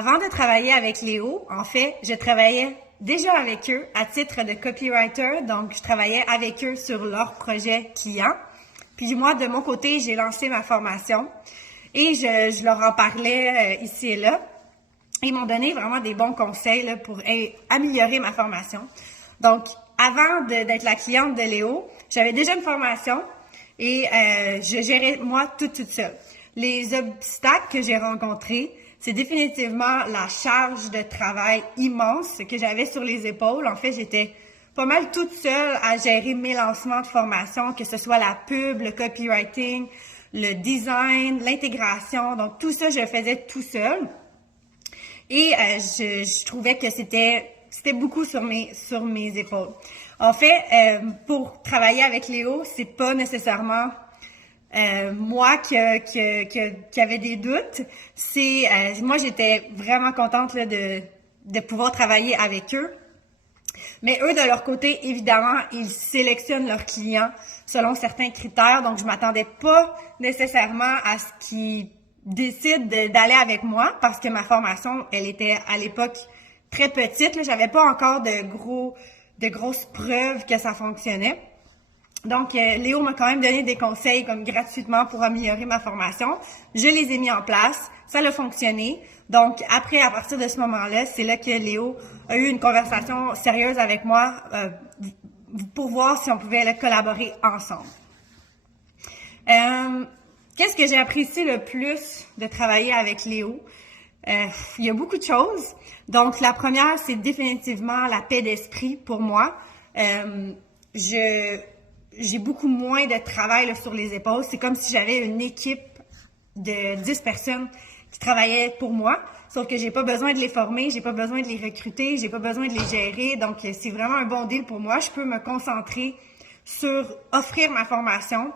Avant de travailler avec Léo, en fait, je travaillais déjà avec eux à titre de copywriter, donc je travaillais avec eux sur leurs projets clients. Puis moi, de mon côté, j'ai lancé ma formation et je leur en parlais ici et là. Ils m'ont donné vraiment des bons conseils là, pour améliorer ma formation. Donc, avant d'être la cliente de Léo, j'avais déjà une formation et je gérais moi toute seule. Les obstacles que j'ai rencontrés, c'est définitivement la charge de travail immense que j'avais sur les épaules. En fait, j'étais pas mal toute seule à gérer mes lancements de formation, que ce soit la pub, le copywriting, le design, l'intégration. Donc, tout ça, je le faisais tout seul. Et je trouvais que c'était beaucoup sur mes épaules. En fait, pour travailler avec Léo, c'est pas nécessairement moi qui avait des doutes. C'est moi, j'étais vraiment contente là, de pouvoir travailler avec eux. Mais eux, de leur côté, évidemment, ils sélectionnent leurs clients selon certains critères. Donc, je m'attendais pas nécessairement à ce qu'ils décident d'aller avec moi parce que ma formation, elle était à l'époque très petite. Là, j'avais pas encore de grosses preuves que ça fonctionnait. Donc, Léo m'a quand même donné des conseils comme gratuitement pour améliorer ma formation. Je les ai mis en place. Ça a fonctionné. Donc, après, à partir de ce moment-là, c'est là que Léo a eu une conversation sérieuse avec moi pour voir si on pouvait là, collaborer ensemble. Qu'est-ce que j'ai apprécié le plus de travailler avec Léo? Il y a beaucoup de choses. Donc, la première, c'est définitivement la paix d'esprit pour moi. J'ai beaucoup moins de travail là, sur les épaules. C'est comme si j'avais une équipe de 10 personnes qui travaillaient pour moi. Sauf que j'ai pas besoin de les former, j'ai pas besoin de les recruter, j'ai pas besoin de les gérer. Donc, c'est vraiment un bon deal pour moi. Je peux me concentrer sur offrir ma formation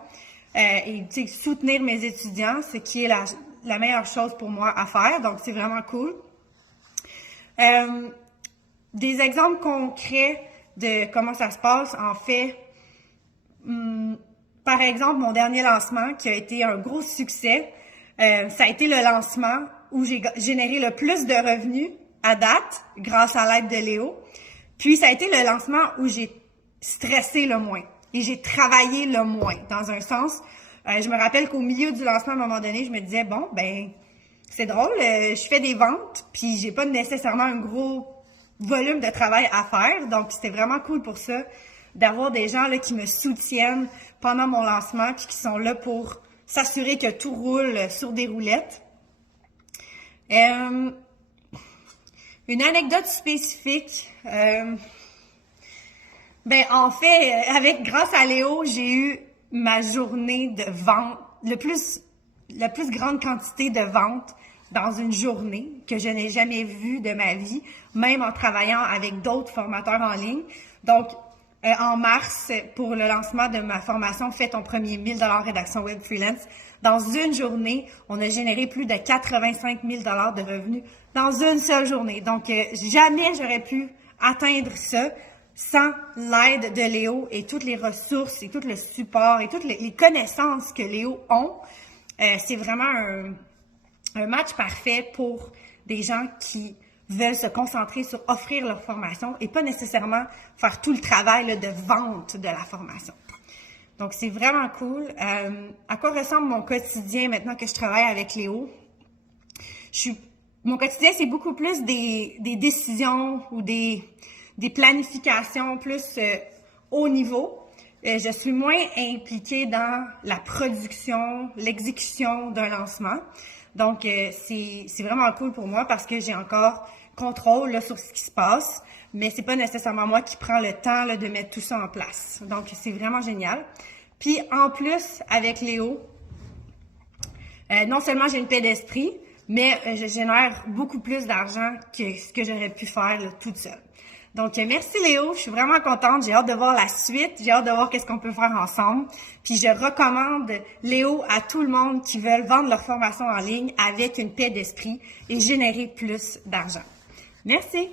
et soutenir mes étudiants, ce qui est la meilleure chose pour moi à faire. Donc, c'est vraiment cool. Des exemples concrets de comment ça se passe, en fait, par exemple, mon dernier lancement qui a été un gros succès, ça a été le lancement où j'ai généré le plus de revenus à date grâce à l'aide de Léo. Puis, ça a été le lancement où j'ai stressé le moins et j'ai travaillé le moins. Dans un sens, je me rappelle qu'au milieu du lancement, à un moment donné, je me disais, bon, ben, c'est drôle, je fais des ventes, puis j'ai pas nécessairement un gros volume de travail à faire. Donc, c'était vraiment cool pour ça, d'avoir des gens là qui me soutiennent pendant mon lancement puis qui sont là pour s'assurer que tout roule sur des roulettes. Une anecdote spécifique. En fait, grâce à Léo, j'ai eu ma journée de vente, la plus grande quantité de ventes dans une journée que je n'ai jamais vue de ma vie, même en travaillant avec d'autres formateurs en ligne. Donc, en mars, pour le lancement de ma formation « Fais ton premier 1000 $ rédaction web freelance », dans une journée, on a généré plus de 85 000 $ de revenus dans une seule journée. Donc, jamais j'aurais pu atteindre ça sans l'aide de Léo et toutes les ressources et tout le support et toutes les connaissances que Léo ont. C'est vraiment un match parfait pour des gens qui veulent se concentrer sur offrir leur formation et pas nécessairement faire tout le travail là, de vente de la formation. Donc, c'est vraiment cool. À quoi ressemble mon quotidien maintenant que je travaille avec Léo? Mon quotidien, c'est beaucoup plus des décisions ou des planifications plus haut niveau. Je suis moins impliquée dans la production, l'exécution d'un lancement. Donc, c'est vraiment cool pour moi parce que j'ai encore contrôle là, sur ce qui se passe, mais c'est pas nécessairement moi qui prends le temps là, de mettre tout ça en place. Donc, c'est vraiment génial. Puis, en plus, avec Léo, non seulement j'ai une paix d'esprit, mais je génère beaucoup plus d'argent que ce que j'aurais pu faire là, toute seule. Donc, merci Léo, je suis vraiment contente, j'ai hâte de voir la suite, j'ai hâte de voir qu'est-ce qu'on peut faire ensemble. Puis, je recommande Léo à tout le monde qui veulent vendre leur formation en ligne avec une paix d'esprit et générer plus d'argent. Merci!